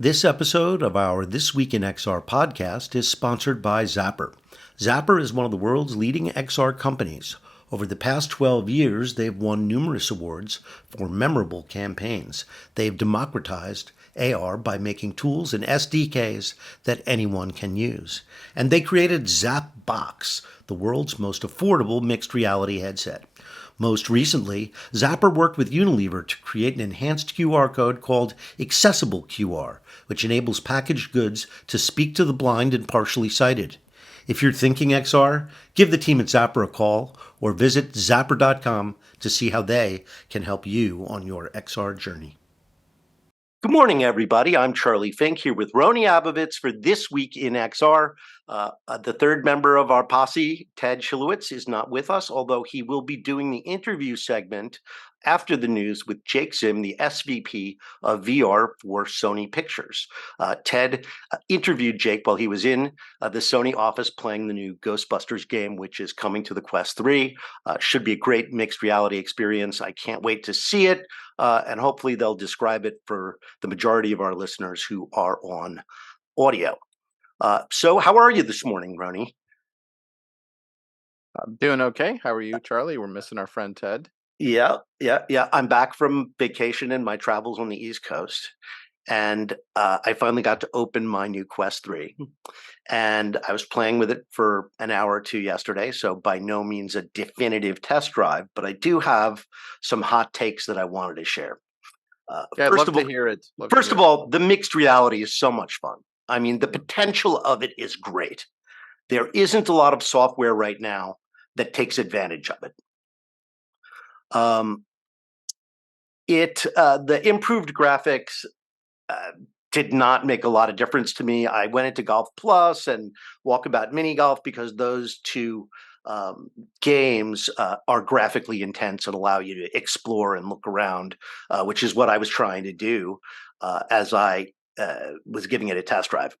This episode of our This Week in XR podcast is sponsored by Zapper. Zapper is one of the world's leading XR companies. Over the past 12 years, they've won numerous awards for memorable campaigns. They've democratized AR by making tools and SDKs that anyone can use. And they created ZapBox, the world's most affordable mixed reality headset. Most recently, Zapper worked with Unilever to create an enhanced QR code called Accessible QR, which enables packaged goods to speak to the blind and partially sighted. If you're thinking XR, give the team at Zapper a call or visit zapper.com to see how they can help you on your XR journey. Good morning, everybody. I'm Charlie Fink here with Rony Abovitz for This Week in XR. The third member of our posse, Ted Shilowitz, is not with us, although he will be doing the interview segment after the news with Jake Zim, the SVP of VR for Sony Pictures. Ted interviewed Jake while he was in the Sony office playing the new Ghostbusters game, which is coming to the Quest 3. Should be a great mixed reality experience. I can't wait to see it. And hopefully they'll describe it for the majority of our listeners who are on audio. So how are you this morning, Rony? I'm doing okay. How are you, Charlie? We're missing our friend Ted. Yeah. I'm back from vacation and my travels on the East Coast. And I finally got to open my new Quest 3. And I was playing with it for an hour or two yesterday. So by no means a definitive test drive, but I do have some hot takes that I wanted to share. Yeah, I'd love to hear it. First of all, the mixed reality is so much fun. I mean, the potential of it is great. There isn't a lot of software right now that takes advantage of it. The improved graphics did not make a lot of difference to me. I went into Golf Plus and Walkabout Mini Golf because those two games are graphically intense and allow you to explore and look around, which is what I was trying to do as I was giving it a test drive.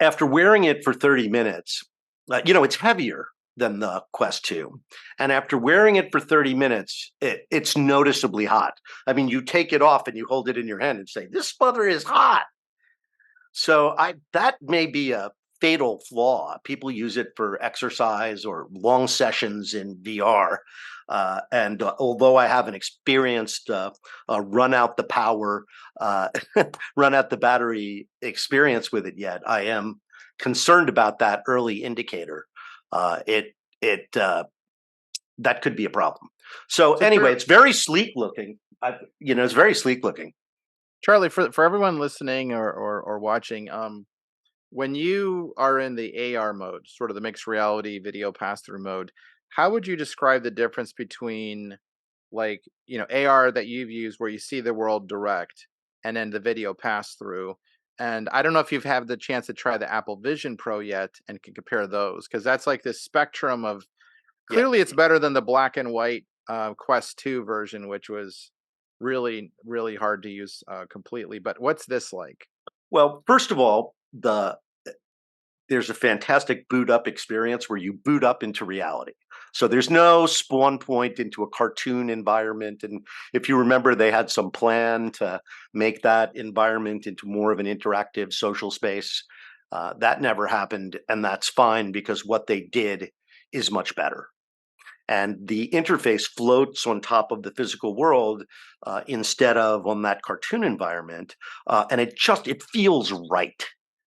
After wearing it for 30 minutes, it's heavier than the Quest 2. And after wearing it for 30 minutes, it's noticeably hot. I mean, you take it off and you hold it in your hand and say, this mother is hot. So that may be a fatal flaw. People use it for exercise or long sessions in VR. And although I haven't experienced run out the power, run out the battery experience with it yet, I am concerned about that early indicator. That could be a problem. So anyway, it's very sleek looking. It's very sleek looking. Charlie, for everyone listening or watching, when you are in the AR mode, sort of the mixed reality video pass-through mode, how would you describe the difference between AR that you've used where you see the world direct and then the video pass-through? And I don't know if you've had the chance to try the Apple Vision Pro yet and can compare those, because that's like this spectrum of clearly it's better than the black and white Quest 2 version, which was really, really hard to use completely. But what's this like? Well, first of all, there's a fantastic boot up experience where you boot up into reality. So there's no spawn point into a cartoon environment. And if you remember, they had some plan to make that environment into more of an interactive social space. That never happened. And that's fine because what they did is much better. And the interface floats on top of the physical world instead of on that cartoon environment. And it feels right.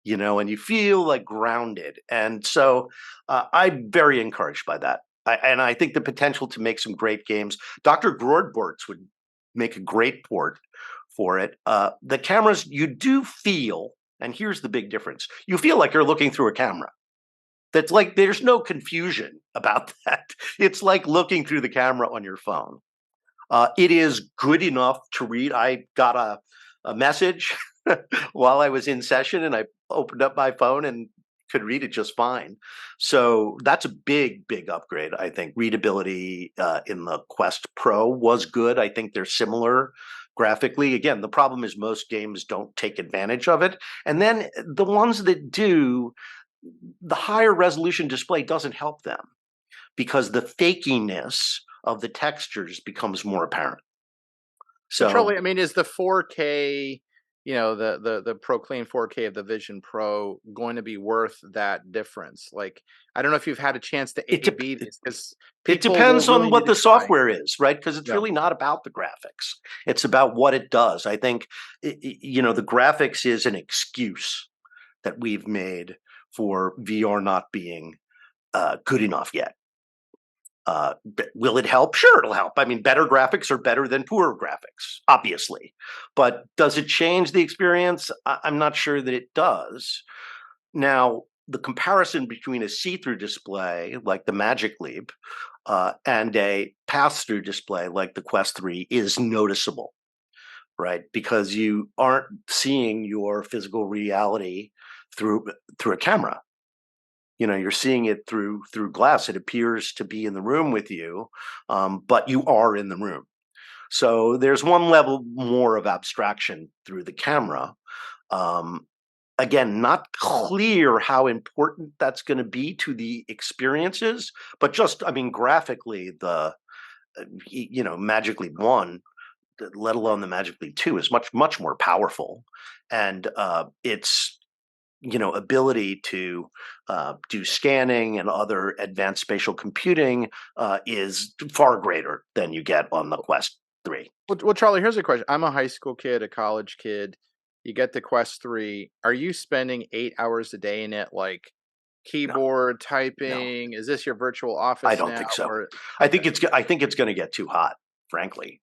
And you feel like grounded. And so I'm very encouraged by that. And I think the potential to make some great games. Dr. Grodborts would make a great port for it. The cameras, you do feel, and here's the big difference, you feel like you're looking through a camera. That's like, there's no confusion about that. It's like looking through the camera on your phone. It is good enough to read. I got a message while I was in session and I opened up my phone and could read it just fine. So that's a big, big upgrade. I think readability in the Quest Pro was good. I think they're similar graphically. Again, the problem is most games don't take advantage of it. And then the ones that do, the higher resolution display doesn't help them because the fakiness of the textures becomes more apparent. So Charlie, I mean, is the 4K the proclaimed 4K of the Vision Pro going to be worth that difference? Like, I don't know if you've had a chance to It A dep B this, because it people will depends really on need what to the try. software is, right? Because it's Yeah. really not about the graphics. It's about what it does. I think, the graphics is an excuse that we've made for VR not being good enough yet. Will it help? Sure, it'll help. I mean, better graphics are better than poor graphics, obviously. But does it change the experience? I'm not sure that it does. Now, the comparison between a see-through display like the Magic Leap and a pass-through display like the Quest 3 is noticeable, right? Because you aren't seeing your physical reality through through a camera. You're seeing it through glass. It appears to be in the room with you, but you are in the room. So there's one level more of abstraction through the camera. Um, Again, not clear how important that's going to be to the experiences, but just, I mean, graphically, Magic Leap 1, let alone the Magic Leap 2, is much, much more powerful. And its ability to do scanning and other advanced spatial computing is far greater than you get on the Quest 3. Well, Charlie, here's a question. I'm a high school kid, a college kid. You get the Quest 3. Are you spending 8 hours a day in it, like No, keyboard no, typing? Is this your virtual I office don't now? think so. Or I okay. think it's going to get too hot, frankly.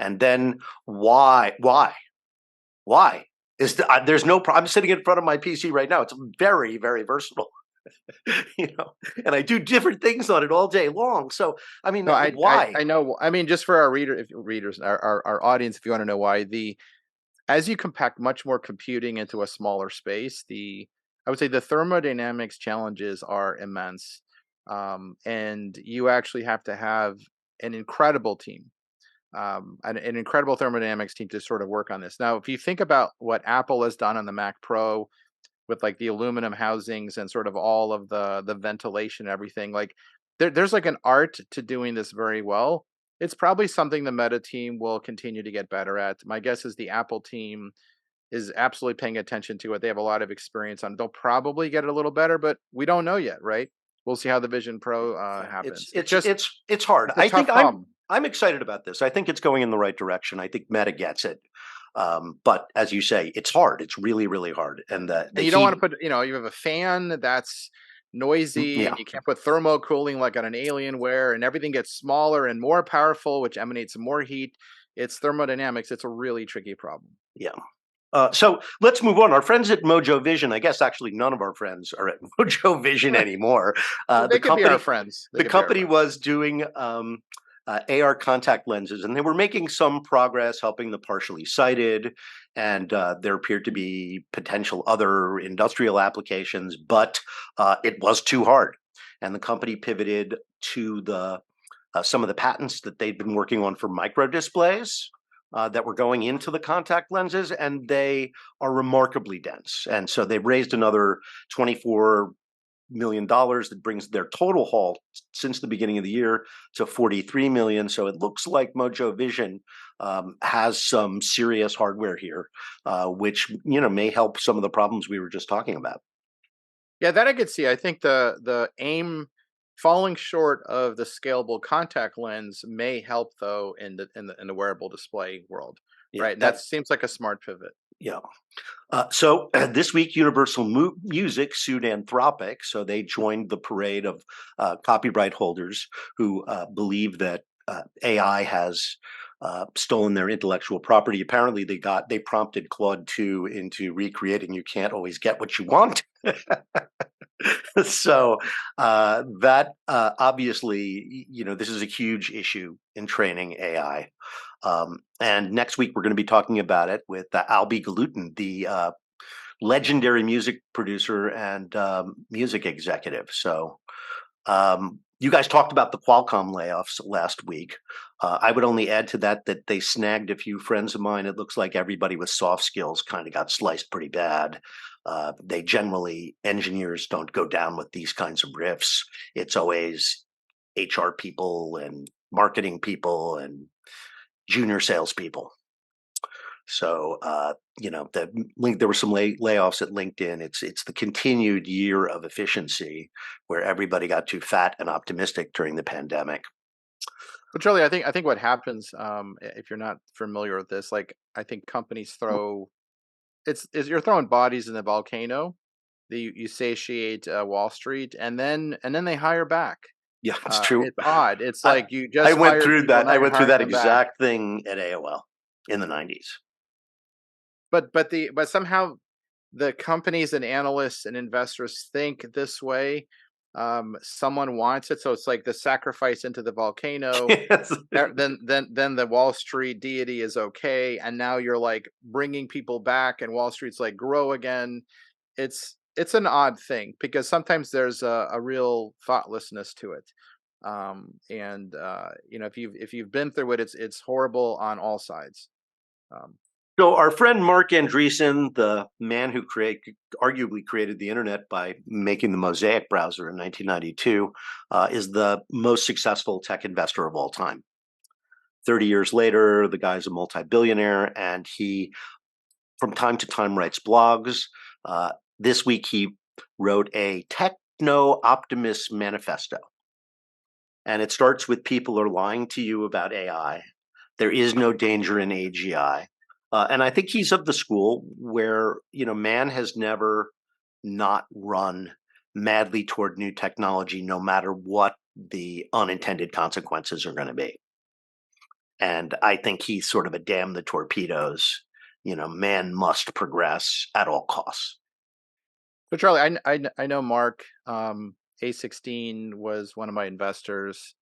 And then why there's no problem. I'm sitting in front of my PC right now. It's very, very versatile. you know, and I do different things on it all day long. So, I mean, No, why? I know. I mean, just for our readers, our audience, if you want to know why, as you compact much more computing into a smaller space, I would say the thermodynamics challenges are immense, and you actually have to have an incredible team, an incredible thermodynamics team to sort of work on this. Now, if you think about what Apple has done on the Mac Pro with like the aluminum housings and sort of all of the ventilation and everything, like there's like an art to doing this very well. It's probably something the Meta team will continue to get better at. My guess is the Apple team is absolutely paying attention to it. They have a lot of experience on it. They'll probably get it a little better, but we don't know yet, right? We'll see how the Vision Pro Yeah, it's happens. it's it's hard. It's a I think tough problem. I'm excited about this. I think it's going in the right direction. I think Meta gets it. But as you say, it's hard. It's really, really hard. And the And you don't want to heat, put, you have a fan that's noisy yeah, and you can't put thermocooling like on an Alienware, and everything gets smaller and more powerful, which emanates more heat. It's thermodynamics. It's a really tricky problem. yeah. So let's move on. Our friends at Mojo Vision, I guess actually none of our friends are at Mojo Vision anymore. Well, The they could be our company friends. They the could be our company friends. was doing AR contact lenses, and they were making some progress helping the partially sighted, and there appeared to be potential other industrial applications, but it was too hard, and the company pivoted to the some of the patents that they'd been working on for micro displays. That were going into the contact lenses, and they are remarkably dense. And so they've raised another $24 million that brings their total haul since the beginning of the year to 43 million. So it looks like Mojo Vision has some serious hardware here, which may help some of the problems we were just talking about. Yeah, that I could see. I think the aim falling short of the scalable contact lens may help though in the wearable display world, Yeah, right? And that seems like a smart pivot. yeah. So this week, Universal Music sued Anthropic. So they joined the parade of copyright holders who believe that AI has stolen their intellectual property. Apparently, they prompted Claude 2 into recreating "You Can't Always Get What You Want." So that obviously, this is a huge issue in training AI. And next week we're going to be talking about it with Albie Galutin, the legendary music producer and music executive. So you guys talked about the Qualcomm layoffs last week. I would only add to that they snagged a few friends of mine. It looks like everybody with soft skills kind of got sliced pretty bad. They generally, engineers don't go down with these kinds of riffs. It's always HR people and marketing people and junior salespeople. So, there were some layoffs at LinkedIn. It's the continued year of efficiency where everybody got too fat and optimistic during the pandemic. But Charlie, I think what happens, if you're not familiar with this, like I think companies throw it's you're throwing bodies in the volcano. You satiate Wall Street, and then they hire back. Yeah, it's true. It's odd. It's I like you I just went fired through people, that. now I you're went through hiring that them back. exact thing at AOL in the 90s. But somehow the companies and analysts and investors think this way. Someone wants it, so it's like the sacrifice into the volcano. Yes. Then the Wall Street deity is okay, and now you're like bringing people back, and Wall Street's like grow again. It's an odd thing because sometimes there's a real thoughtlessness to it, and if you've been through it, it's horrible on all sides. Um, So our friend Mark Andreessen, the man who arguably created the internet by making the Mosaic browser in 1992, is the most successful tech investor of all time. 30 years later, the guy's a multi-billionaire, and he, from time to time, writes blogs. This week, he wrote a techno optimist manifesto. And it starts with people are lying to you about AI. There is no danger in AGI. And I think he's of the school where, man has never not run madly toward new technology, no matter what the unintended consequences are going to be. And I think he's sort of a damn the torpedoes. Man must progress at all costs. but Charlie, I know Mark. A16 was one of my investors.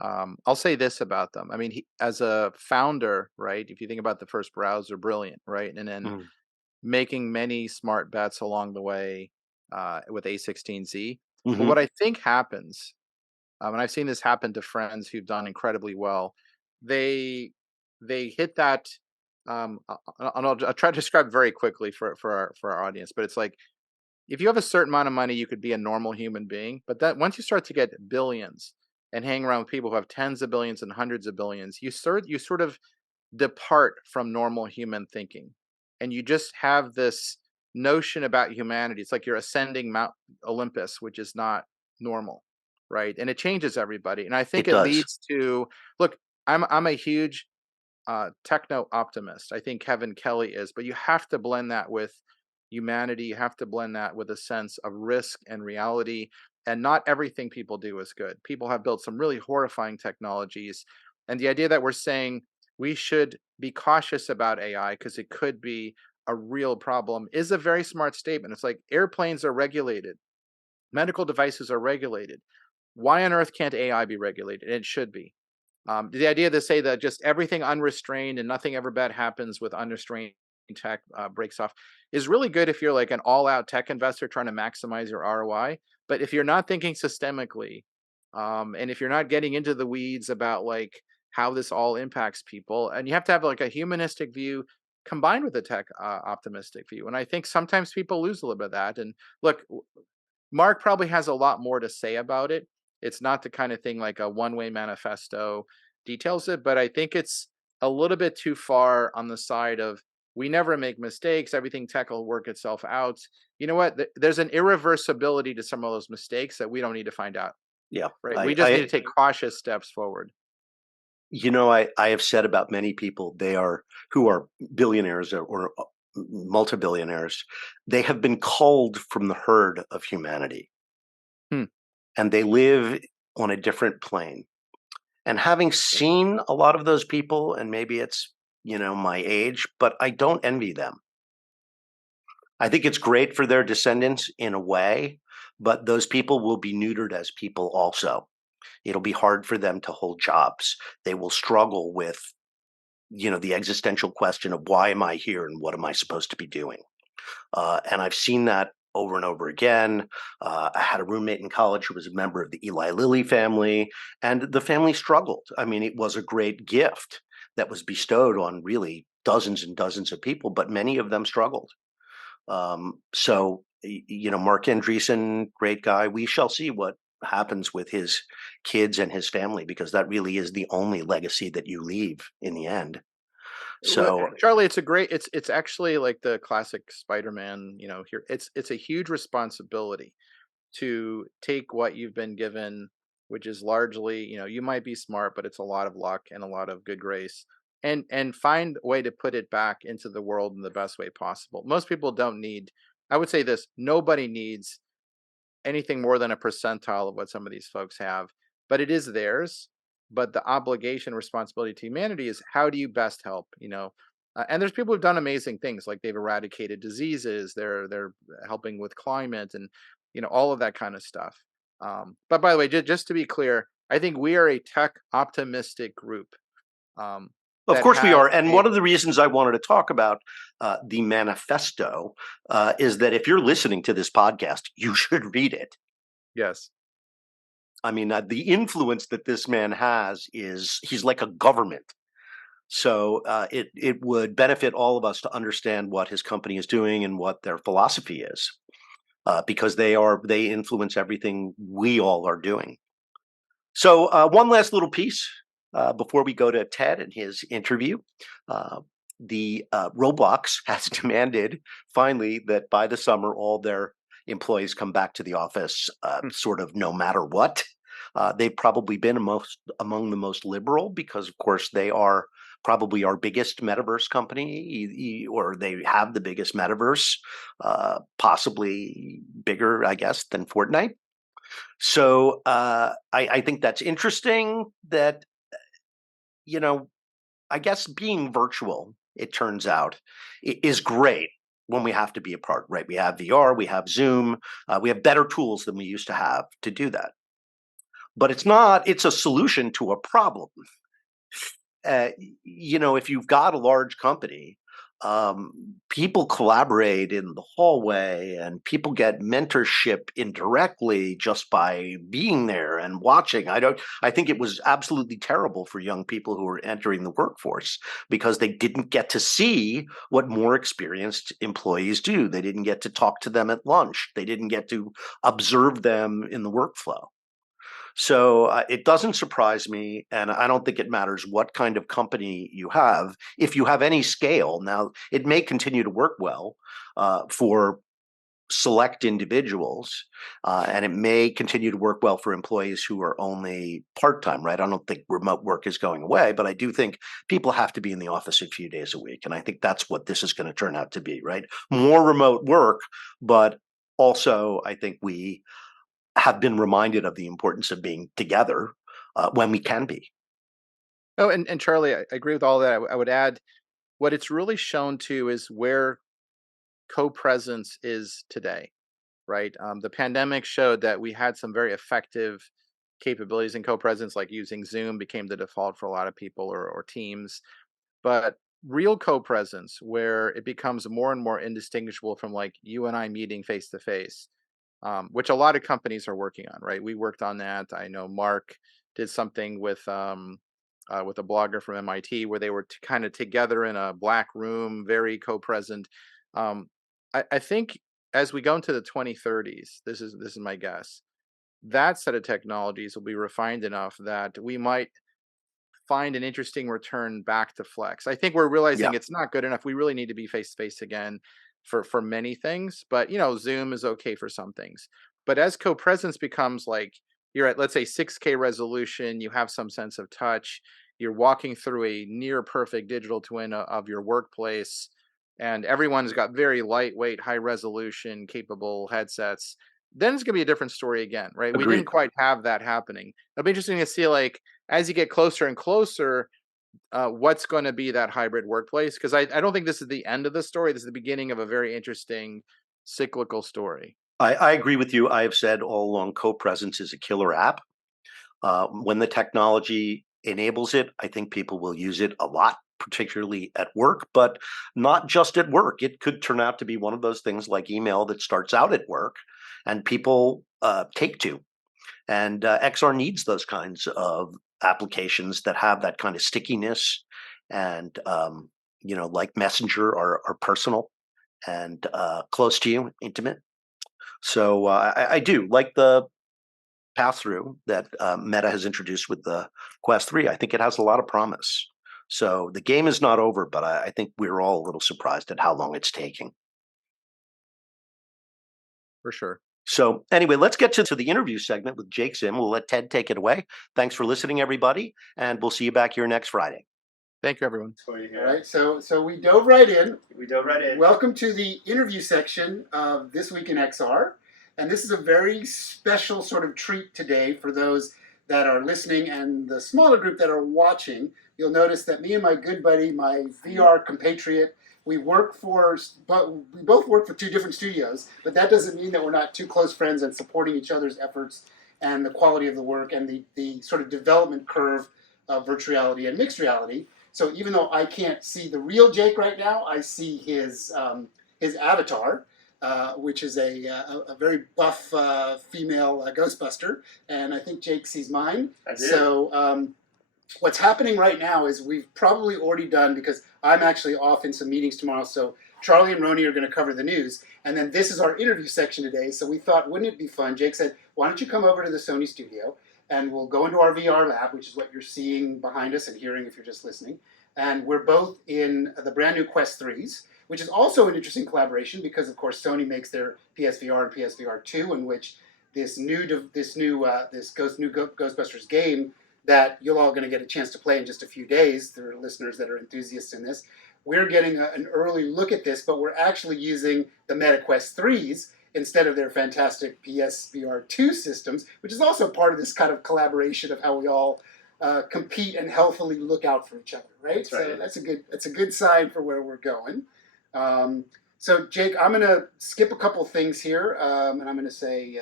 I'll say this about them. I mean, as a founder, right? If you think about the first browser, brilliant, right? And then Mm. making many smart bets along the way with A16Z. But Hmm. what I think happens, and I've seen this happen to friends who've done incredibly well, they they hit that. And I'll try to describe very quickly for our audience, but it's like if you have a certain amount of money, you could be a normal human being. But that once you start to get billions and hang around with people who have tens of billions and hundreds of billions, you sort of depart from normal human thinking, and you just have this notion about humanity. It's like you're ascending Mount Olympus, which is not normal, right? And it changes everybody. And I think It it does. leads to look. I'm a huge techno optimist. I think Kevin Kelly is, but you have to blend that with humanity. You have to blend that with a sense of risk and reality. And not everything people do is good. People have built some really horrifying technologies. And the idea that we're saying we should be cautious about AI because it could be a real problem is a very smart statement. It's like airplanes are regulated, medical devices are regulated. Why on earth can't AI be regulated? It should be. The idea to say that just everything unrestrained and nothing ever bad happens with unrestrained tech breaks off is really good if you're like an all-out tech investor trying to maximize your ROI. But if you're not thinking systemically, and if you're not getting into the weeds about like how this all impacts people, and you have to have like a humanistic view combined with a tech optimistic view. And I think sometimes people lose a little bit of that. And look, Mark probably has a lot more to say about it. It's not the kind of thing like a one-way manifesto details it, but I think it's a little bit too far on the side of we never make mistakes, everything tech will work itself out. You know what? There's an irreversibility to some of those mistakes that we don't need to find out, Yeah. right? We I, just need to I, take cautious steps forward. I have said about many people who are billionaires or multi-billionaires, they have been culled from the herd of humanity Hmm. and they live on a different plane. And having seen a lot of those people, and maybe it's, my age, but I don't envy them. I think it's great for their descendants in a way, but those people will be neutered as people also. It'll be hard for them to hold jobs. They will struggle with, the existential question of why am I here and what am I supposed to be doing? And I've seen that over and over again. I had a roommate in college who was a member of the Eli Lilly family, and the family struggled. I mean, it was a great gift that was bestowed on really dozens and dozens of people, but many of them struggled. Mark Andreessen, great guy. We shall see what happens with his kids and his family, because that really is the only legacy that you leave in the end. So, Charlie, it's a great. It's actually like the classic Spider-Man. Here it's a huge responsibility to take what you've been given, which is largely, you might be smart, but it's a lot of luck and a lot of good grace, and find a way to put it back into the world in the best way possible. Most people don't need. I would say this: nobody needs anything more than a percentile of what some of these folks have, but it is theirs. But the obligation, responsibility to humanity is how do you best help? And there's people who've done amazing things, like they've eradicated diseases. They're helping with climate and all of that kind of stuff. But by the way, just to be clear, I think we are a tech optimistic group um, of that course, we has are. And one a of the reasons I wanted to talk about the manifesto is that if you're listening to this podcast, you should read it. yes. I mean, the influence that this man has is he's like a government. So it would benefit all of us to understand what his company is doing and what their philosophy is, because they influence everything we all are doing. So one last little piece before we go to Ted and his interview. Uh, the Roblox has demanded finally that by the summer all their employees come back to the office, sort of no matter what. They've probably been among the most liberal because, of course, they are probably our biggest metaverse company, or they have the biggest metaverse, possibly bigger, I guess, than Fortnite. So I think that's interesting that, you know, I guess being virtual, it turns out, is great when we have to be apart, right? We have VR, we have Zoom, we have better tools than we used to have to do that. But it's a solution to a problem. uh, if you've got a large company, people collaborate in the hallway and people get mentorship indirectly just by being there and watching. I think it was absolutely terrible for young people who were entering the workforce because they didn't get to see what more experienced employees do. They didn't get to talk to them at lunch. They didn't get to observe them in the workflow. So it doesn't surprise me, and I don't think it matters what kind of company you have. If you have any scale, now it may continue to work well for select individuals, and it may continue to work well for employees who are only part-time, right? I don't think remote work is going away, but I do think people have to be in the office a few days a week, and I think that's what this is going to turn out to be, right? More remote work, but also I think we have been reminded of the importance of being together when we can be. Oh, and Charlie, I agree with all that. I would add what it's really shown to is where co-presence is today, right? The pandemic showed that we had some very effective capabilities in co-presence, like using Zoom became the default for a lot of people, or Teams. But real co-presence, where it becomes more and more indistinguishable from like you and I meeting face to face, which a lot of companies are working on, right? We worked on that. I know Mark did something with a blogger from MIT where they were kind of together in a black room, very co-present. I think as we go into the 2030s, this is my guess, that set of technologies will be refined enough that we might find an interesting return back to flex. I think we're realizing Yeah, it's not good enough. We really need to be face to face again for many things, but Zoom is okay for some things. But as co-presence becomes like you're at, let's say, 6K resolution, you have some sense of touch, you're walking through a near perfect digital twin of your workplace, and everyone's got very lightweight, high resolution capable headsets, then it's going to be a different story again, right? We didn't agreed. quite have that happening. It'll be interesting to see, like, as you get closer and closer, what's going to be that hybrid workplace? Because I don't think this is the end of the story. This is the beginning of a very interesting cyclical story. I agree with you. I have said all along co-presence is a killer app. When the technology enables it, I think people will use it a lot, particularly at work, but not just at work. It could turn out to be one of those things like email that starts out at work and people take to. And XR needs those kinds of applications that have that kind of stickiness and, like Messenger, are personal and close to you, intimate. So I do like the pass through that Meta has introduced with the Quest 3. I think it has a lot of promise. So the game is not over, but I think we're all a little surprised at how long it's taking. For sure. So anyway, let's get to the interview segment with Jake Zim. We'll let Ted take it away. Thanks for listening, everybody, and we'll see you back here next Friday. Thank you, everyone. All right, so we dove right in. We dove right in. Welcome to the interview section of This Week in XR. And this is a very special sort of treat today for those that are listening and the smaller group that are watching. You'll notice that me and my good buddy, my VR compatriot, we both work for two different studios, but that doesn't mean that we're not two close friends and supporting each other's efforts and the quality of the work and the sort of development curve of virtual reality and mixed reality. So even though I can't see the real Jake right now, I see his avatar, which is a very buff female Ghostbuster, and I think Jake sees mine. I do. So what's happening right now is we've probably already done, because I'm actually off in some meetings tomorrow, so Charlie and Rony are going to cover the news, and then this is our interview section today, so we thought, wouldn't it be fun? Jake said, why don't you come over to the Sony studio, and we'll go into our VR lab, which is what you're seeing behind us and hearing if you're just listening. And we're both in the brand new Quest 3s, which is also an interesting collaboration because, of course, Sony makes their PSVR and PSVR 2, in which this new Ghostbusters game that you're all going to get a chance to play in just a few days. There are listeners that are enthusiasts in this. We're getting an early look at this, but we're actually using the Meta Quest 3s instead of their fantastic PSVR 2 systems, which is also part of this kind of collaboration of how we all compete and healthily look out for each other, right? That's right. So that's a good sign for where we're going. So Jake, I'm going to skip a couple things here, and I'm going to say,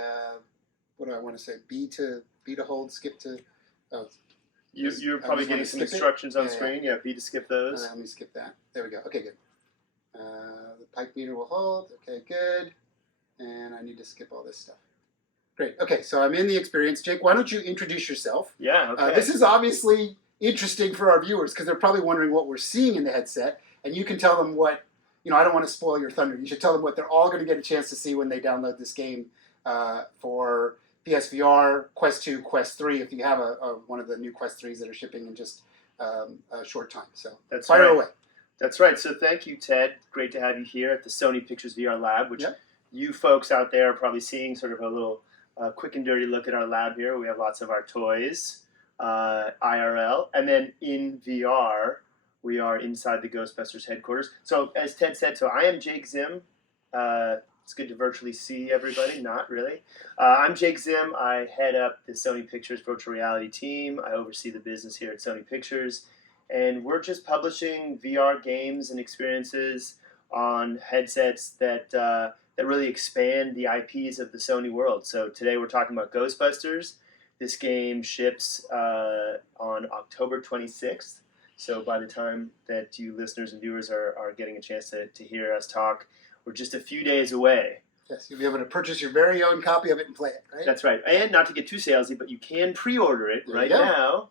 what do I want to say? B to hold, skip to. Oh, You're probably getting some instructions on screen. Yeah, B to skip those. Let me skip that. There we go. Okay, good. The pipe meter will hold. Okay, good. And I need to skip all this stuff. Great. Okay, so I'm in the experience. Jake, why don't you introduce yourself? Yeah, okay. This is obviously interesting for our viewers because they're probably wondering what we're seeing in the headset, and you can tell them what, I don't want to spoil your thunder. You should tell them what they're all going to get a chance to see when they download this game for PSVR, Quest 2, Quest 3, if you have one of the new Quest 3s that are shipping in just a short time. So That's fire right. away. That's right. So thank you, Ted. Great to have you here at the Sony Pictures VR Lab, which you folks out there are probably seeing sort of a little quick and dirty look at our lab here. We have lots of our toys, IRL, and then in VR, we are inside the Ghostbusters headquarters. So as Ted said, I am Jake Zim. It's good to virtually see everybody. Not really. I'm Jake Zim. I head up the Sony Pictures virtual reality team. I oversee the business here at Sony Pictures. And we're just publishing VR games and experiences on headsets that really expand the IPs of the Sony world. So today we're talking about Ghostbusters. This game ships on October 26th. So by the time that you listeners and viewers are getting a chance to hear us talk, we're just a few days away. Yes, you'll be able to purchase your very own copy of it and play it, right? That's right. And not to get too salesy, but you can pre-order it right now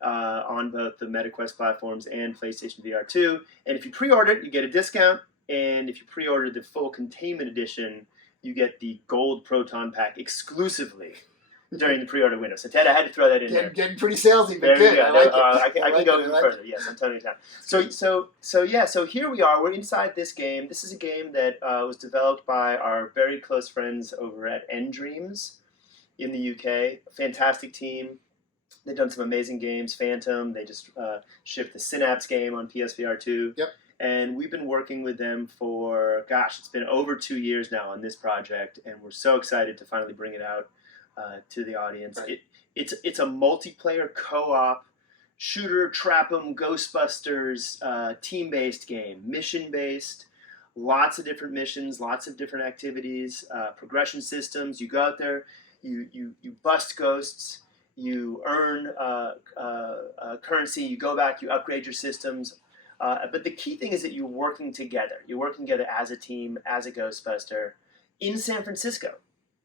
on both the MetaQuest platforms and PlayStation VR 2. And if you pre-order it, you get a discount. And if you pre-order the full Containment Edition, you get the Gold Proton Pack exclusively during the pre-order window. So Ted, I had to throw that in there. Getting pretty salesy, but Very good. good. I can go even further. Yes, I'm telling you now. So here we are. We're inside this game. This is a game that was developed by our very close friends over at nDreams in the UK. A fantastic team. They've done some amazing games. Phantom. They just shipped the Synapse game on PSVR 2. Yep. And we've been working with them for, it's been over 2 years now on this project, and we're so excited to finally bring it out to the audience. Right. It's a multiplayer co-op shooter, trap 'em, Ghostbusters, team-based game, mission-based, lots of different missions, lots of different activities, progression systems. You go out there, you bust ghosts, you earn currency, you go back, you upgrade your systems. But the key thing is that you're working together. You're working together as a team, as a Ghostbuster, in San Francisco,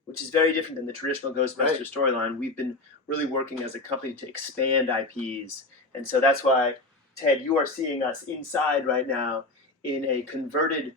which is very different than the traditional Ghostbuster storyline. We've been really working as a company to expand IPs. And so that's why, Ted, you are seeing us inside right now in a converted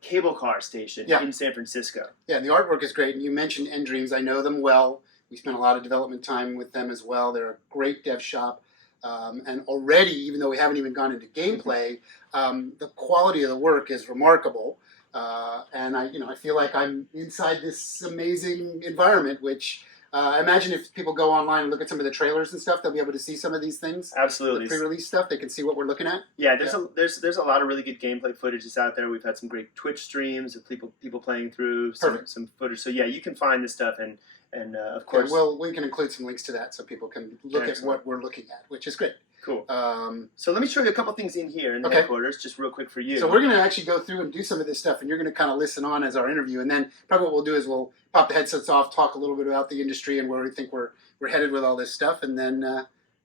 cable car station in San Francisco. Yeah, the artwork is great. And you mentioned nDreams. I know them well. We spent a lot of development time with them as well. They're a great dev shop. And already, even though we haven't even gone into gameplay, the quality of the work is remarkable. And I feel like I'm inside this amazing environment, which I imagine if people go online and look at some of the trailers and stuff, they'll be able to see some of these things. Absolutely. The pre-release stuff, they can see what we're looking at. Yeah, there's a lot of really good gameplay footage that's out there. We've had some great Twitch streams of people playing through some footage. So yeah, you can find this stuff, and of course, we can include some links to that so people can look at what we're looking at, which is great. Cool. So let me show you a couple things in here in the headquarters, just real quick for you. So we're going to actually go through and do some of this stuff, and you're going to kind of listen on as our interview, and then probably what we'll do is we'll pop the headsets off, talk a little bit about the industry and where we think we're headed with all this stuff, and then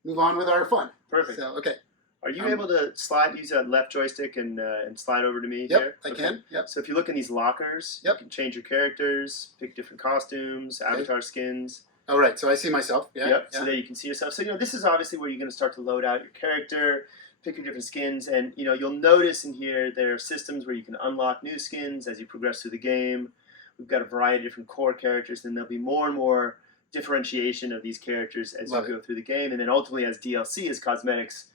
move on with our fun. Perfect. So okay. Are you able to use that left joystick and slide over to me here? I can. Yep. So if you look in these lockers, you can change your characters, pick different costumes, avatar skins. Oh, right. So I see myself. Yeah. Yep. So there you can see yourself. So, this is obviously where you're going to start to load out your character, pick your different skins. And, you'll notice in here there are systems where you can unlock new skins as you progress through the game. We've got a variety of different core characters. And there'll be more and more differentiation of these characters as you go through the game. And then ultimately as DLC, as cosmetics,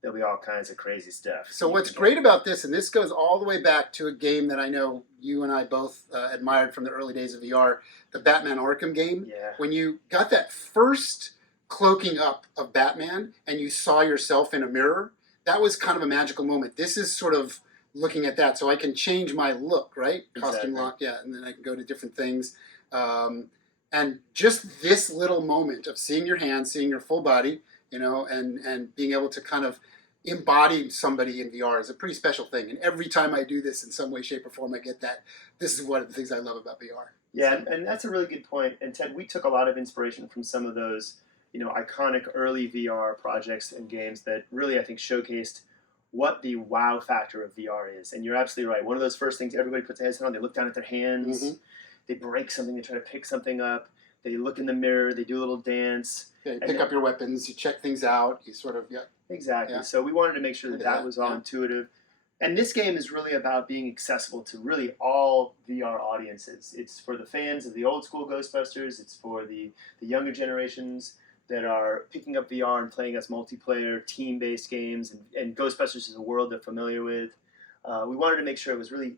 there'll be all kinds of crazy stuff. So what's great about this, and this goes all the way back to a game that I know you and I both admired from the early days of VR, the Batman Arkham game. Yeah. When you got that first cloaking up of Batman and you saw yourself in a mirror, that was kind of a magical moment. This is sort of looking at that. So I can change my look, right? Costume lock, and then I can go to different things. And just this little moment of seeing your hands, seeing your full body, and being able to kind of embody somebody in VR is a pretty special thing. And every time I do this in some way, shape, or form, I get that. This is one of the things I love about VR. Yeah, and that's a really good point. And Ted, we took a lot of inspiration from some of those, iconic early VR projects and games that really, I think, showcased what the wow factor of VR is. And you're absolutely right. One of those first things everybody puts their heads on, they look down at their hands, they break something, they try to pick something up, they look in the mirror, they do a little dance. Yeah, you pick up your weapons, you check things out, you sort of, Exactly. Yeah. So we wanted to make sure that was all intuitive. And this game is really about being accessible to really all VR audiences. It's for the fans of the old school Ghostbusters. It's for the younger generations that are picking up VR and playing as multiplayer, team-based games. And Ghostbusters is a world they're familiar with. We wanted to make sure it was really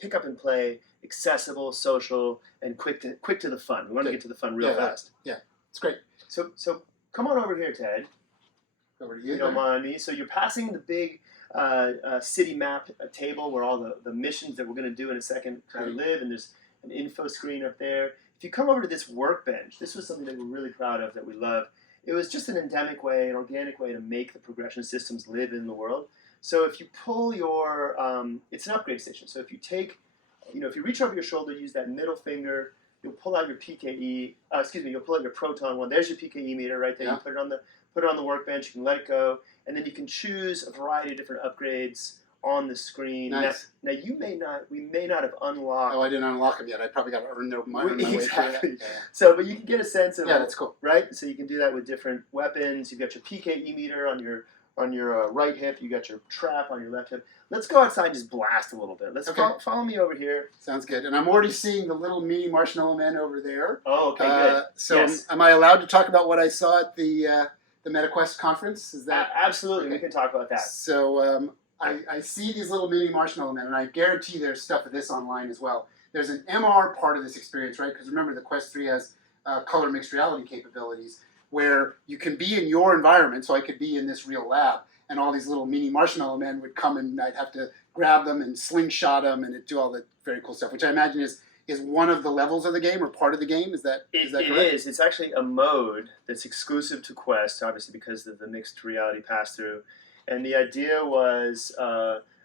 pick up and play, accessible, social, and quick to the fun. We wanted to get to the fun real fast. Yeah, it's great. So come on over here, Ted. Over to you. You don't mind me. So you're passing the big city map table where all the missions that we're going to do in a second live, and there's an info screen up there. If you come over to this workbench, this was something that we're really proud of, that we love. It was just an endemic way, an organic way to make the progression systems live in the world. So if you pull your, it's an upgrade station. So if you take, if you reach over your shoulder, use that middle finger, you'll pull out your PKE, you'll pull out your proton one. There's your PKE meter right there. You put it on the workbench, you can let it go, and then you can choose a variety of different upgrades on the screen. Nice. Now we may not have unlocked. Oh, I didn't unlock them yet. I probably got to earn my way through that. Yeah. So, but you can get a sense of that's cool, right? So you can do that with different weapons. You've got your PKE meter on your right hip. You got your trap on your left hip. Let's go outside and just blast a little bit. Let's follow me over here. Sounds good. And I'm already seeing the little mini marshmallow men over there. Oh, okay, good. So am I allowed to talk about what I saw at the MetaQuest conference? Is that absolutely? We can talk about that. So I see these little mini marshmallow men, and I guarantee there's stuff of this online as well. There's an MR part of this experience, right? Because remember, the Quest 3 has color mixed reality capabilities, where you can be in your environment. So I could be in this real lab, and all these little mini marshmallow men would come, and I'd have to grab them and slingshot them and do all the very cool stuff, which I imagine is one of the levels of the game or part of the game. Is that correct? It is. It's actually a mode that's exclusive to Quest, obviously because of the mixed reality pass-through. And the idea was,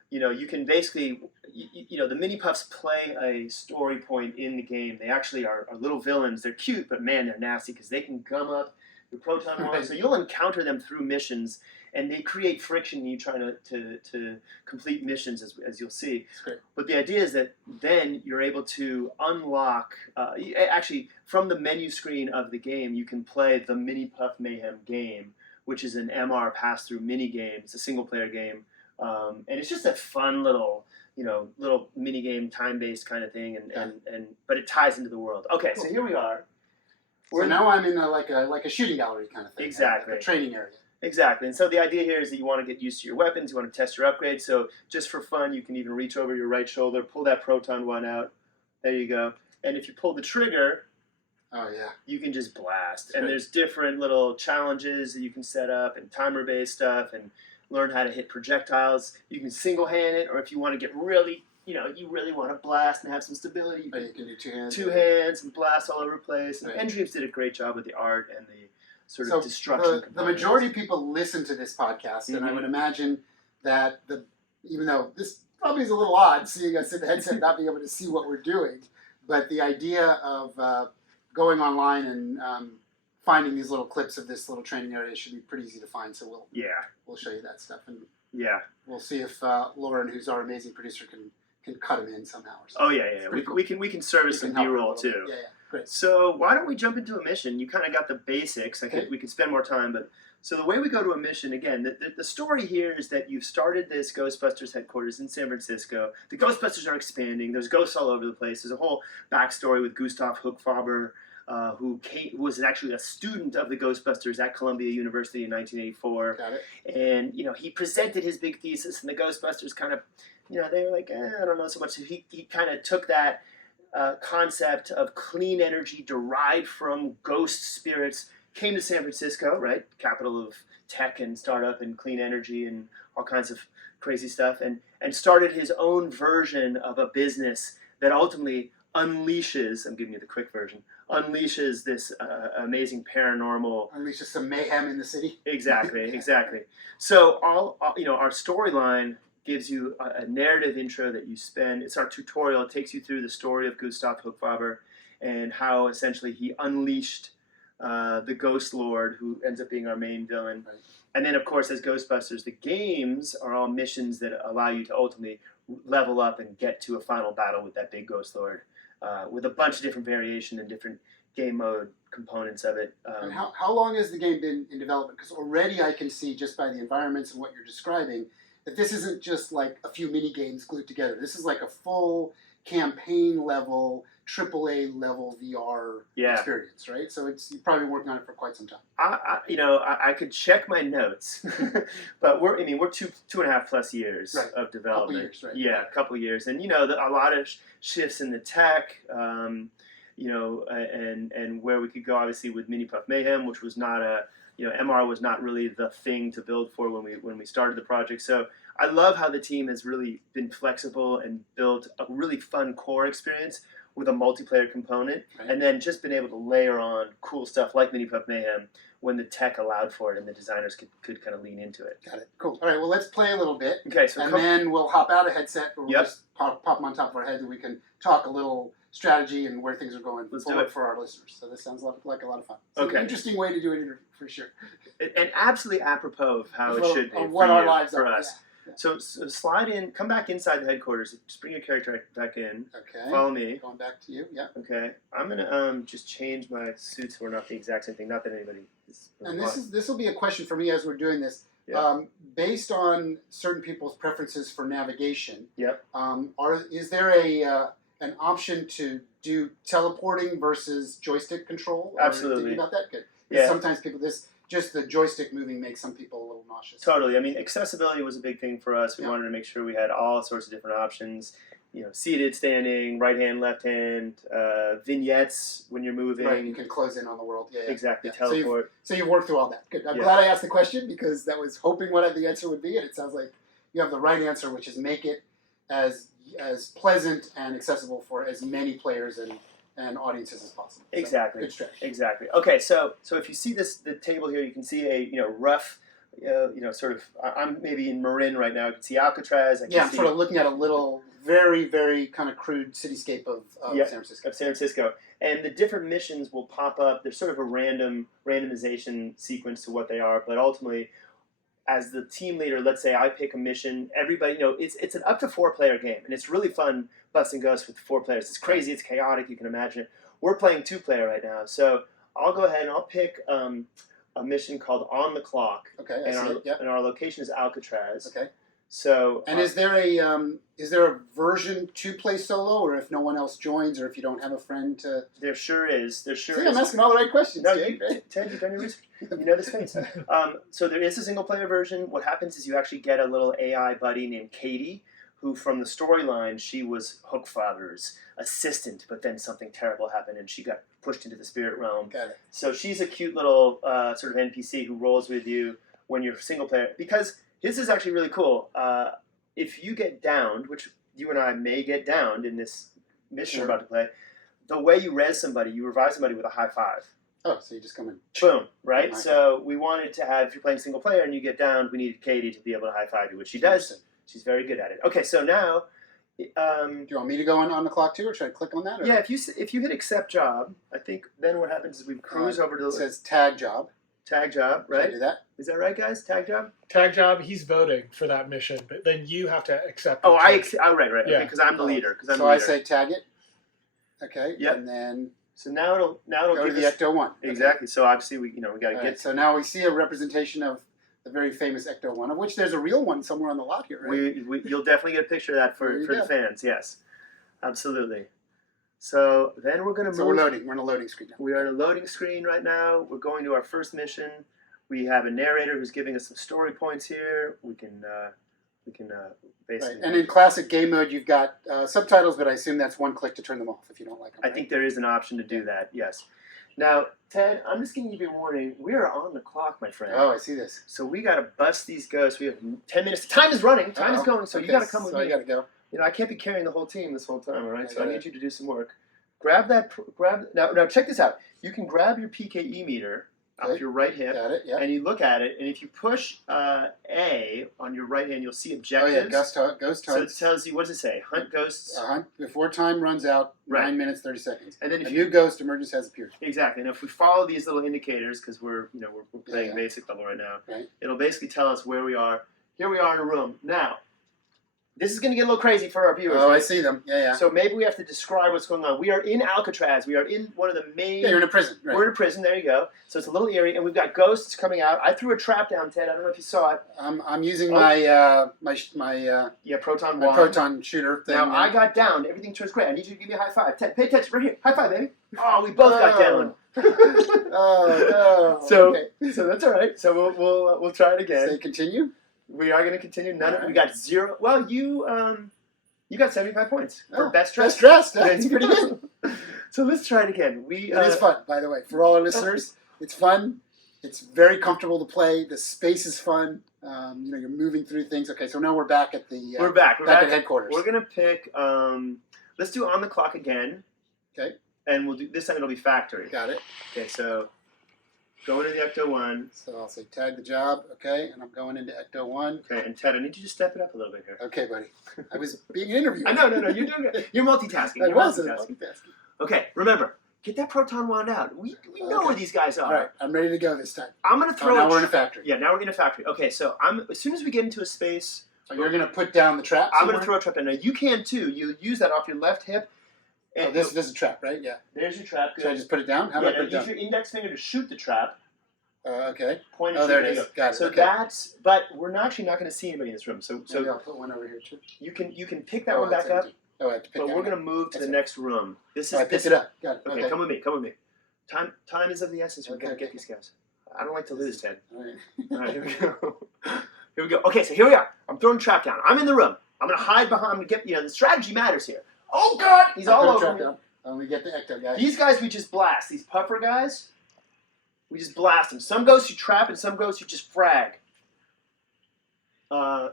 you can basically, the mini puffs play a story point in the game. They actually are little villains. They're cute, but man, they're nasty because they can gum up your proton one. So you'll encounter them through missions, and they create friction when you try to complete missions, as you'll see. But the idea is that then you're able to unlock, actually, from the menu screen of the game, you can play the Mini Puff Mayhem game, which is an MR pass-through mini game. It's a single-player game, and it's just a fun little mini game, time-based kind of thing, but it ties into the world. Okay, so here we are. So now I'm in like a shooting gallery kind of thing. Exactly. A training area. Exactly. And so the idea here is that you want to get used to your weapons, you want to test your upgrades. So just for fun, you can even reach over your right shoulder, pull that proton one out. There you go. And if you pull the trigger, oh yeah, you can just blast. That's and great. there's different little challenges that you can set up and timer-based stuff and learn how to hit projectiles. You can single hand it, or if you want to get really, you really want to blast and have some stability, Oh, you can do two hands. two hands and blast all over the place. And Right. Dreams did a great job with the art and the sort So of destruction. the components. majority of people listen to this podcast, and I Mhm. would imagine that even though this probably is a little odd, seeing us in the headset not being able to see what we're doing, but the idea of going online and finding these little clips of this little training area should be pretty easy to find. So we'll show you that stuff, and Yeah. we'll see if Lauren, who's our amazing producer, can cut him in somehow or something. Oh yeah. It's pretty cool. We can service We some can help B-roll a little too. bit. Yeah, great. So why don't we jump into a mission? You kind of got the basics. Okay. We can spend more time, but so the way we go to a mission, again, the story here is that you've started this Ghostbusters headquarters in San Francisco. The Ghostbusters are expanding. There's ghosts all over the place. There's a whole backstory with Gustav Hochfaber, who was actually a student of the Ghostbusters at Columbia University in 1984. Got it. And he presented his big thesis, and the Ghostbusters kind of, they were like, I don't know so much. So he kind of took that concept of clean energy derived from ghost spirits, came to San Francisco, right, capital of tech and startup and clean energy and all kinds of crazy stuff, and started his own version of a business that ultimately unleashes, I'm giving you the quick version, unleashes this amazing paranormal. Unleashes some mayhem in the city. Exactly. So our storyline gives you a narrative intro that you spend. It's our tutorial. It takes you through the story of Gustav Hochfaber and how essentially he unleashed the Ghost Lord, who ends up being our main villain. Right. And then, of course, as Ghostbusters, the games are all missions that allow you to ultimately level up and get to a final battle with that big Ghost Lord, with a bunch of different variation and different game mode components of it. And how long has the game been in development? Because already I can see, just by the environments and what you're describing, that this isn't just like a few mini games glued together. This is like a full campaign level, AAA level VR experience, right? So you've probably been working on it for quite some time. I could check my notes, but we're 2.5 plus years of development. Couple years, right? Yeah, a couple years, and a lot of shifts in the tech. And where we could go, obviously, with Mini Puff Mayhem, which was not MR was not really the thing to build for when we started the project. So I love how the team has really been flexible and built a really fun core experience with a multiplayer component, and then just been able to layer on cool stuff like Mini Puff Mayhem when the tech allowed for it and the designers could kind of lean into it. Got it. Cool. All right, well, let's play a little bit. Okay, so then we'll hop out of headset, but we'll just pop them on top of our heads, and we can talk a little strategy and where things are going forward for our listeners. So this sounds like a lot of fun. It's an interesting way to do an interview, for sure. And absolutely apropos of how it should be what our lives for are. us. Yeah. So slide in, come back inside the headquarters. Just bring your character back in. Okay. Follow me. Going back to you. Yeah. Okay. I'm gonna just change my suits. So we're not the exact same thing. Not that anybody is. And this will be a question for me as we're doing this. Yeah. Based on certain people's preferences for navigation. Yep. Is there an option to do teleporting versus joystick control? Absolutely. Thinking about that? Good. Yeah. Sometimes just the joystick moving makes some people a little nauseous. Totally. I mean, accessibility was a big thing for us. We wanted to make sure we had all sorts of different options. Seated, standing, right hand, left hand, vignettes when you're moving. Right, you can close in on the world. Yeah, exactly. Yeah. Teleport. So you've worked through all that. Good. I'm glad I asked the question, because that was hoping what the answer would be, and it sounds like you have the right answer, which is make it as pleasant and accessible for as many players and audiences as possible. So, exactly. Good strategy. Exactly. Okay, so if you see the table here, you can see a rough, sort of. I'm maybe in Marin right now. You can see Alcatraz. I'm sort of looking at a little, very, very kind of crude cityscape of San Francisco. Of San Francisco, and the different missions will pop up. There's sort of a randomization sequence to what they are, but ultimately, as the team leader, let's say I pick a mission. Everybody, it's an up to 4-player game, and it's really fun busting ghosts with 4 players. It's crazy, it's chaotic. You can imagine it. We're playing 2-player right now, so I'll go ahead and I'll pick a mission called On the Clock. Okay, and our location is Alcatraz. Okay. So And is there a version to play solo, or if no one else joins, or if you don't have a friend to? there sure is. There sure See, is. I'm asking all the right questions. No, Jake, right? Ted, you've done your research. You know this space. So there is a single player version. What happens is you actually get a little AI buddy named Katie, who from the storyline, she was Hookfather's assistant, but then something terrible happened and she got pushed into the spirit realm. Got it. So she's a cute little sort of NPC who rolls with you when you're single player. Because this is actually really cool. If you get downed, which you and I may get downed in this mission we're about to play, the way you res somebody, you revive somebody with a high five. Oh, so you just come in. Boom, right? Okay. So we wanted to have, if you're playing single player and you get downed, we needed Katie to be able to high five you, which she does. She's very good at it. Okay, so now... Do you want me to go on the clock too, or should I click on that? Or? Yeah, if you hit accept job, I think then what happens is we cruise over to It says tag job. tag job, Can I right? do that? Is that right, guys? Tag job? Tag job, he's voting for that mission, but then you have to accept it. Oh, right. Yeah. Because I'm the leader. Because I'm So the I leader. say tag it. Okay. Yep. And then So now it'll go to give the us, Ecto 1. Okay. exactly. So obviously we got to All get right, so now we see a representation of the very famous Ecto 1, of which there's a real one somewhere on the lot here, right? you'll definitely get a picture of that There for you the go. fans. Yes, absolutely. So then we're going to move. So we're loading. We're in a loading screen now. We are in a loading screen right now. We're going to our first mission. We have a narrator who's giving us some story points here. We can basically. Right. And in classic game mode, you've got subtitles, but I assume that's one click to turn them off if you don't like them. I think there is an option to do that. Yes. Now, Ted, I'm just going to give you a warning. We are on the clock, my friend. Oh, I see this. So we got to bust these ghosts. We have 10 minutes. Time is running. Time is going. So Okay, you got to come with so me. I got to go. You know, I can't be carrying the whole team this whole time. All right. So I got need it. you to do some work. Grab that. Now check this out. You can grab your PKE meter off Okay. your right hip. Got it, yeah. And you look at it, and if you push A on your right hand, you'll see Oh, objectives. yeah, ghost So it hunts. tells you, what does it say? Hunt ghosts. Hunt before time runs out, Right. 9 minutes, 30 seconds. And then A if new ghost emerges has appeared. exactly, and if we follow these little indicators, because we're playing yeah. basic level right now, Right. it'll basically tell us where we are. Here we are in a room. Now, this is going to get a little crazy for our viewers. Oh, I right? see them. Yeah, yeah. So maybe we have to describe what's going on. We are in Alcatraz. We are in one of the main... Yeah, you're in a prison. Right. We're in a prison. There you go. So it's a little eerie, and we've got ghosts coming out. I threw a trap down, Ted. I don't know if you saw it. I'm using Oh. my Yeah, proton my wand. proton shooter thing. Now, I got downed. Everything turns great. I need you to give me a high five. Ted, pay attention. Right here. High five, baby. Oh, we both got down. Oh, no. So, Okay. so that's all right. So we'll try it again. Say continue. We are going to continue. We Alright. got 0. Well, you got 75 points for Oh, best dressed. Best dressed. That's pretty good. So let's try it again. It is fun, by the way. For all our listeners, it's fun. It's very comfortable to play. The space is fun. You're moving through things. Okay, so now we're back at the We're back. We're back back at headquarters. We're gonna pick. Let's do on the clock again. Okay. And we'll do this time. It'll be factory. Got it. Okay. So go into the Ecto 1. So I'll say tag the job. Okay, and I'm going into Ecto 1. Okay. And Ted, I need you to step it up a little bit here. Okay, buddy. I was being interviewed. No. You're doing it. You're multitasking. I You're was multitasking. multitasking. Okay. Remember, get that proton wand out. We know Okay. where these guys are. All right, I'm ready to go this time. I'm gonna Oh, throw. now we're in a factory. Yeah. Now we're in a factory. Okay. So as soon as we get into a space. So you're going to put down the trap. I'm going to somewhere? throw a trap down. Now, you can too. You use that off your left hip. Oh, this is a trap, right? Yeah. There's your trap. Should I just put it down? How do Yeah, I put now it down? use your index finger to shoot the trap. Okay. Point Oh, and there shoot. it You is. go. Got it. So okay. that's, but we're actually not going to see anybody in this room. So Maybe I'll put one over here too. you can pick that Oh, one back it's up. empty. Oh, I have to pick But that we're one going to move to That's the it. next room. This up. is I picked it up. Got it. Okay, come with me. Come with me. Time is of the essence. We've got to Okay. get these guys. I don't like to lose, Ted. All right. All right, here we go. Here we go. Okay, so here we are. I'm throwing the trap down. I'm in the room. I'm going to hide behind. I'm going to get. The strategy matters here. Oh God, he's I'll all put a over trap me. down. And we get the Ecto guy. These guys we just blast. These puffer guys, we just blast them. Some ghosts you trap, and some ghosts you just frag. Wow.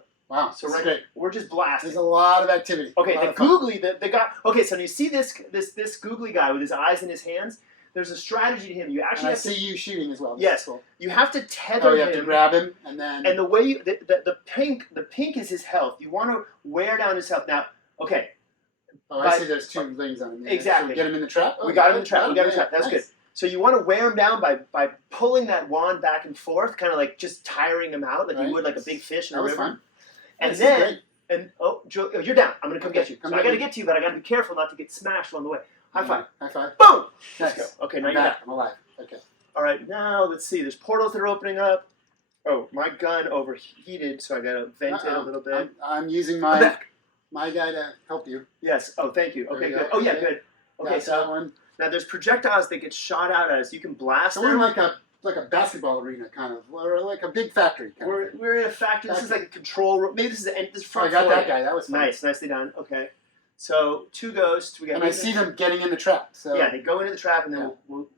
So This is right, great. we're just blasting. There's a lot of activity. Okay, A lot the of fun. googly, the guy. Okay, so you see this googly guy with his eyes in his hands. There's a strategy to him. You And actually I have to, see you shooting as well. This Yes. is cool. you have to tether Oh, you have to him. grab him and then. And the way you, the pink is his health. You want to wear down his health. Now, okay, oh, I but- see. There's two things on him. Yeah. Exactly. So we get him in the trap. Oh, we got him in the trap. We got him in the yeah, trap. That's nice. good. So you want to wear him down by pulling that wand back and forth, kind of like just tiring him out, like Right. you would like a big fish in That a was river. fun. And This is then, great. you're down. I'm gonna come Okay, get you. come So I get gotta me. get to you, but I gotta be careful not to get smashed along the way. High five. High five. Boom. Nice. Let's go. Okay, now I'm you're back. back. I'm alive. Okay. All right, now let's see. There's portals that are opening up. Oh, my gun overheated, so I gotta vent it a little bit. I'm using I'm my back. guy to help you. Yes. Oh, thank you. There Okay, we good. go. Oh, yeah, Okay. good. Okay, Got that so one. now there's projectiles that get shot out at us. You can blast So we're them. like a basketball arena kind of, or like a big factory kind of. We're in a factory. This is like a control room. Maybe this is this Oh, front I got floor. that guy. That was fun. Nice, nicely done. Okay, so 2 ghosts. We got. And I see them getting in the trap. So Yeah, they go into the trap, and then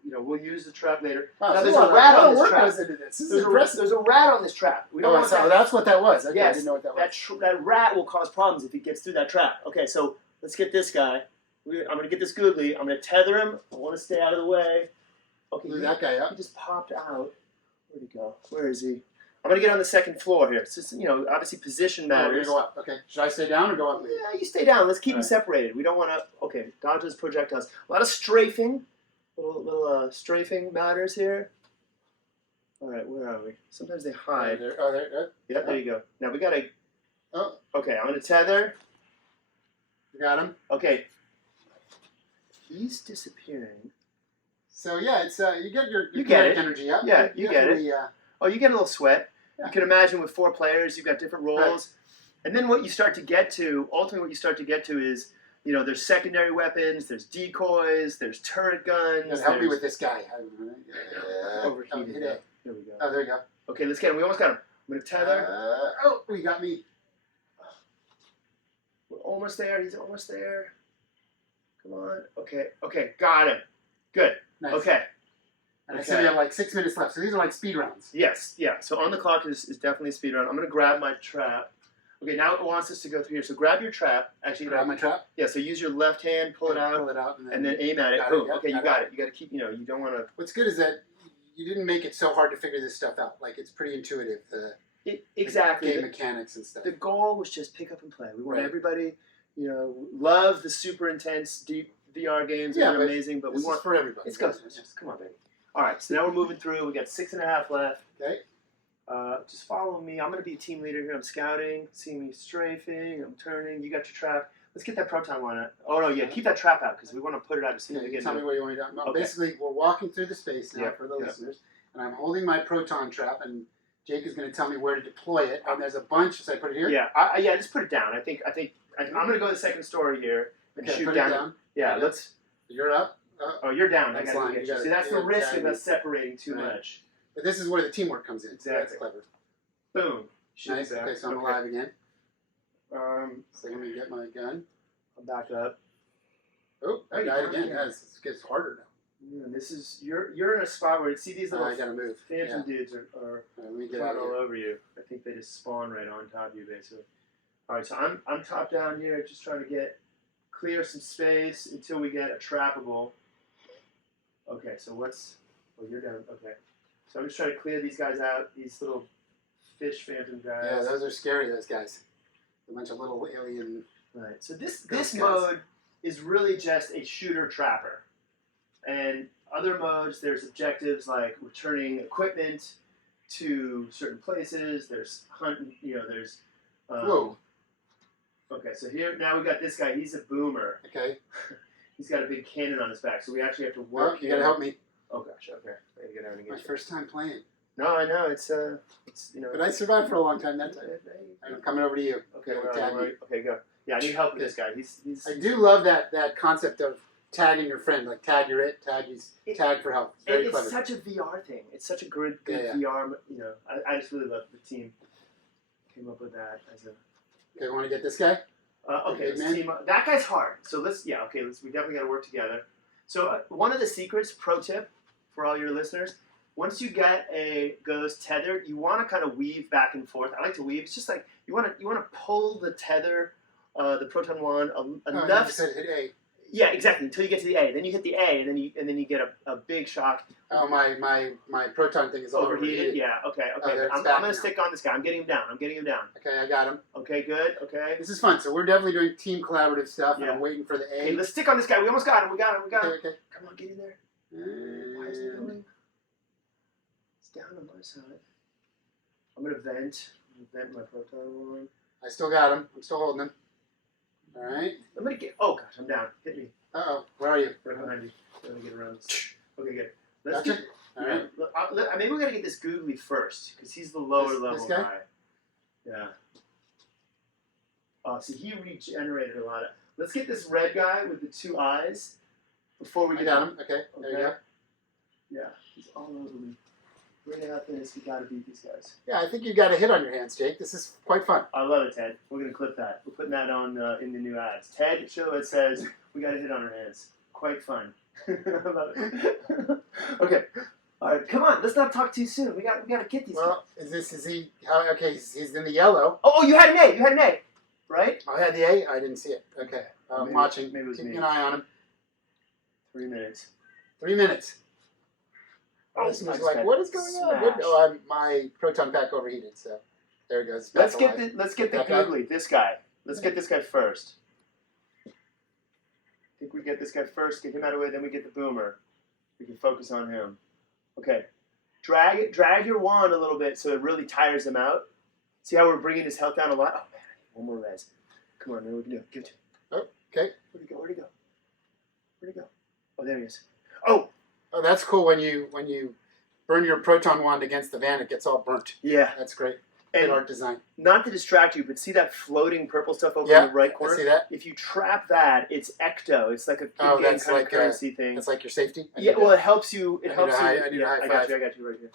Yeah. we'll use the trap later. Wow, Now so there's a a rat on this work trap. goes into this. This is impressive. There's a rat on this trap. We don't Oh, want so that. that's what that was. Okay, I Yes, didn't know what that was. that rat will cause problems if he gets through that trap. Okay, so let's get this guy. I'm gonna get this googly. I'm gonna tether him. I want to stay out of the way. Okay, Blew that guy he up. just popped out. Where'd he go? Where is he? I'm gonna get on the 2nd floor here. It's just, obviously position Oh, we're gonna matters. go up. Okay. Should I stay down or go up? Yeah, you stay down. Let's keep them Alright. separated. We don't want to. Okay, dodge those projectiles. A lot of strafing. Little strafing matters here. All right, where are we? Sometimes they hide. There. Yeah, there you go. Now we gotta. Oh. Okay, I'm gonna tether. You got him. Okay. He's disappearing. So yeah, it's you get your You get kinetic it. energy up. Yeah, you get it. Definitely, Oh, you get a little sweat. Yeah. You can imagine with 4 players, you've got different roles. Right. And then what you start to get to, ultimately what you start to get to is, there's secondary weapons, there's decoys, there's turret guns. Just help me there's- with this guy. Overheated. There There we go. Oh, there you go. Okay, let's get him. We almost got him. I'm going to tether. Oh, you got me. We're almost there. He's almost there. Come on. Okay, got him. Good. Nice. Okay. And I said we have like 6 minutes left. So these are like speed rounds. Yes, yeah. So on the clock is definitely a speed run. I'm going to grab my trap. Okay, now it wants us to go through here. So grab your trap. Actually, Grab my trap. yeah, so use your left hand, pull it out, and and then aim at it. Got it, Boom. yeah, Okay, you got got it. You got to keep, you don't want to. What's good is that you didn't make it so hard to figure this stuff out. Like it's pretty intuitive. Exactly. Game mechanics and stuff. The goal was just pick up and play. We want Right. everybody, love the super intense, deep VR games. Yeah, They're but amazing, but we This is want. for everybody. It's Ghostbusters. Come on, baby. All right, so now we're moving through. We got 6.5 left. Okay. Just follow me. I'm going to be a team leader here. I'm scouting. See me strafing. I'm turning. You got your trap. Let's get that proton one out. Oh, no, yeah. Keep that trap out because we want to put it out as soon as Okay, we get tell me into it. what you want me to do. No, Okay. Basically, we're walking through the space now Yeah, for the yeah. listeners, and I'm holding my proton trap, and Jake is going to tell me where to deploy it. And there's a bunch. Should I put it here? Yeah, yeah. Just put it down. I'm going to go to the 2nd story here and Okay, shoot put down. it down. Yeah, Yeah. let's. You're up. Oh, you're down. I Next got to line, get you you. gotta- See, that's you the gotta risk tag of me. us separating too Right. much. But this is where the teamwork comes in. So that's Exactly. clever. Boom. Shoot Nice. back. Okay, so I'm alive again. So let me get my gun. I'm back up. Oh, I Hey, died again. yeah. Yeah, this gets harder now. And this is you're in a spot where you see these little I gotta move. phantom Yeah. dudes are All right, let me get coming out of all here. over you. I think they just spawn right on top of you, basically. All right, so I'm top down here, just trying to clear some space until we get a trappable. Okay, so oh, you're down. Okay, so I'm just trying to clear these guys out. These little fish phantom guys. Yeah, those are scary. Those guys. A bunch of little alien. Right. So this Ghost guys. mode is really just a shooter trapper, and other modes there's objectives like returning equipment to certain places. There's hunting. There's. Whoa. Okay, so here now we got this guy. He's a boomer. Okay. He's got a big cannon on his back, so we actually have to Well, work. you gotta help me. Oh gosh. Okay. I gotta get out and My get first time playing. No, I know it's But I survived for a long time that time. I'm coming over to you. Okay, You where tag are we? me. Okay, go. Yeah, I need help with this guy. He's I do love that concept of tagging your friend, like tag you're it, tag for help. It's very it's clever. such a VR thing. It's such a good Yeah. VR. I just really love the team. Came up with that as a. Okay, want to get this guy? Okay, Big let's man? team up. That guy's hard. So we definitely got to work together. So one of the secrets, pro tip for all your listeners, once you get a ghost tethered, you want to kind of weave back and forth. I like to weave. It's just like you want to pull the tether, the proton wand No, enough. you said hit A. Yeah, exactly. Until you get to the A, then you hit the A, and then you get a big shock. Oh, my proton thing is all Overheated. Yeah. Okay. there, it's I'm back gonna now. stick on this guy. I'm getting him down. Okay, I got him. Okay. Good. Okay. This is fun. So we're definitely doing team collaborative stuff, and Yeah. I'm waiting for the A. Okay. Let's stick on this guy. We almost got him. We got him. Okay. Come on, get in there. Why isn't he going? It's down on my side. I'm gonna vent. My proton one. I still got him. I'm still holding him. All right. I'm gonna get. Oh gosh, I'm down. Hit me. Uh oh. Where are you? Right behind you. I'm gonna get around this. Okay, good. Let's Gotcha. get. All right. maybe we gotta get this googly first because he's the lower This level guy? Yeah. Oh, see, he regenerated a lot. Let's get this red guy with the 2 eyes before we I get got him. Okay, there you go. Yeah, he's all over me. Bring out this. We gotta beat these guys. Yeah, I think you got a hit on your hands, Jake. This is quite fun. I love it, Ted. We're gonna clip that. We're putting that on in the new ads. Ted, show it says we got a hit on our hands. Quite fun. I love it. Okay. All right, come on. Let's not talk too soon. We gotta get these. Well, is he? Okay, he's in the yellow. Oh, you had an A. You had an A, right? I had the A. I didn't see it. Okay, I'm Maybe- watching. maybe it was Keeping me. an eye on him. 3 minutes. 3 minutes. Oh, This I is just like, got what is going on? smashed. Oh, my proton pack overheated. So there it goes. Let's Back get alive. the That guy? googly. This guy. Let's get this guy first. I think we get this guy first. Get him out of the way. Then we get the boomer. We can focus on him. Okay. Drag your wand a little bit so it really tires him out. See how we're bringing his health down a lot? Oh man, I need one more res. Come on, man, we can do it. Give it to him. Oh, okay. Where'd he go? Where'd he go? Where'd he go? Oh, there he is. Oh, Oh, that's cool. When you burn your proton wand against the van, it gets all burnt. yeah. That's great. Good And art design. not to distract you, but see that floating purple stuff over Yeah, in the right I corner? see that. If you trap that, it's ecto. It's like a Oh, in-game that's kind like of currency thing. That's like your safety. I Yeah, need well, that. it helps you. It I need helps a high- you. I need a yeah, high I got five. you. I got you right here.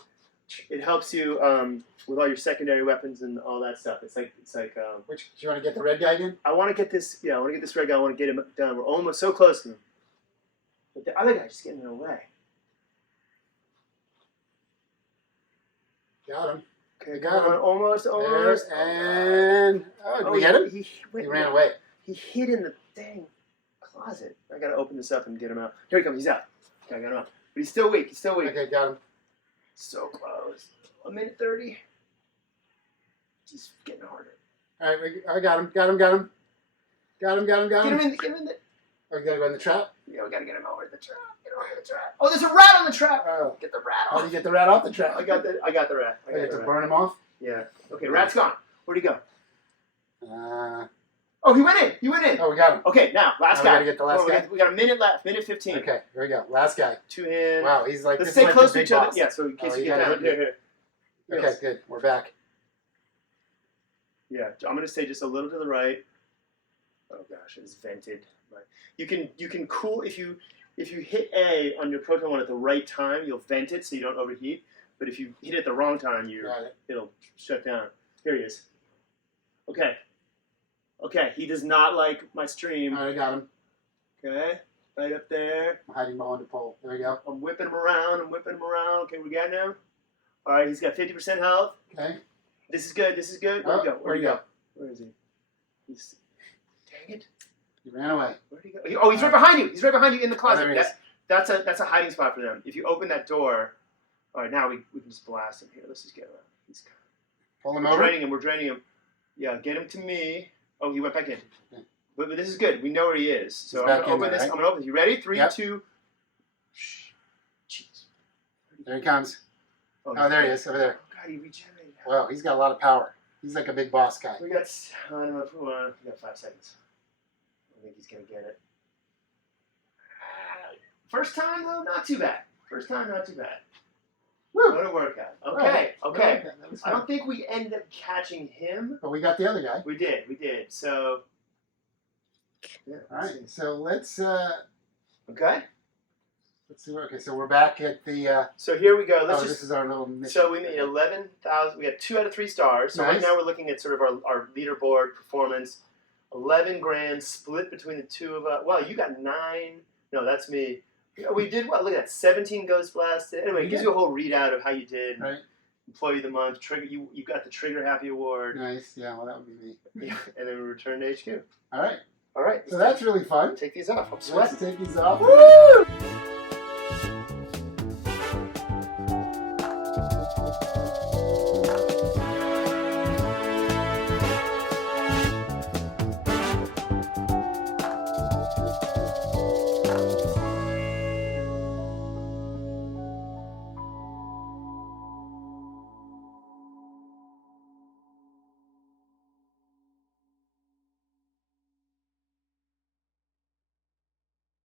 It helps you with all your secondary weapons and all that stuff. It's like Which do you want to get the red guy again? I want to get this. Yeah, I want to get this red guy. I want to get him done. We're almost so close to him. But the other guy's just getting in the way. Got him. Okay, I got come on, him. almost. There's, and did we get him? He He ran away. He hid in the dang closet. I gotta open this up and get him out. Here he comes. He's out. Okay, I got him out. But he's still weak. He's still weak. Okay, got him. So close. 1:30. Just getting harder. All right, I got him. Got him. Got him. Got him. Got him. Got Get him. him in. Get him in the. Oh, you gotta go in the trap. Yeah, we gotta get him over the trap. Get over the trap. Oh, there's a rat on the trap. Oh, Get the rat how do off. you get the rat off the trap? I got the rat. I I got have the to rat. burn him off. Yeah. Okay, rat's gone. Where'd he go? Uh, Oh, he went in. He went in. oh, we got him. Okay, now last Now we guy. gotta get the last we guy. got a minute left. Minute 15. Okay, here we go. Last guy. 2 hands. Wow, he's like. Let's this is stay like close the to big each other. boss. Yeah, so in case Oh, you you get gotta down. hit Here. Okay, Yes. good. We're back. Yeah, I'm gonna stay just a little to the right. Oh gosh, it's vented. You can cool if you hit A on your proton one at the right time, you'll vent it so you don't overheat. But if you hit it at the wrong time, Got it. it'll shut down. Here he is. Okay. Okay, he does not like my stream. All right, I got him. Okay, right up there. I'm hiding behind the pole. There we go. I'm whipping him around. Okay, we got him. All right, he's got 50% health. Okay. This is good. Where'd Oh, he go? where'd he go? Where is he? Dang it. He ran away. Where'd he go? Oh, he's right behind you. He's right behind you in the closet. there he is. That's a hiding spot for them. If you open that door, all right, now we can just blast him here. Let's just get him out. Pull him We're over. draining him. We're draining him. Yeah, get him to me. Oh, he went back in. Yeah. But this is good. We know where he is. So He's I'm back gonna in open there, this. right? I'm gonna open this. You ready? 3, Yep. 2. Shh. Jeez. There he comes. Oh, there he is over there. Oh, God, he regenerated. Wow, he's got a lot of power. He's like a big boss guy. We got. I don't know if we got 5 seconds. I think he's gonna get it. First time though, not too bad. Woo! What a workout. All Okay, right. okay. That was I fun. don't think we ended up catching him. But we got the other guy. We did. So, yeah. All right. So let's Okay. see. Okay, so we're back at the. So here we go. Let's This just. is our little mission. So we made 11,000. We got 2 out of 3 stars. So right Nice. now we're looking at sort of our leaderboard performance. 11 grand split between the two of us. Wow, you got 9. No, that's me. We did what? Look at that. 17 Ghostbusters. Anyway, it gives you a whole readout of how you did. Right. Employee of the month. Trigger. You got the Trigger Happy Award. Nice. Yeah. Well, that would be me. Yeah, and then we returned to HQ. All right. All right. So that's really fun. Take these off. I'm Let's sweating. take these off. Woo!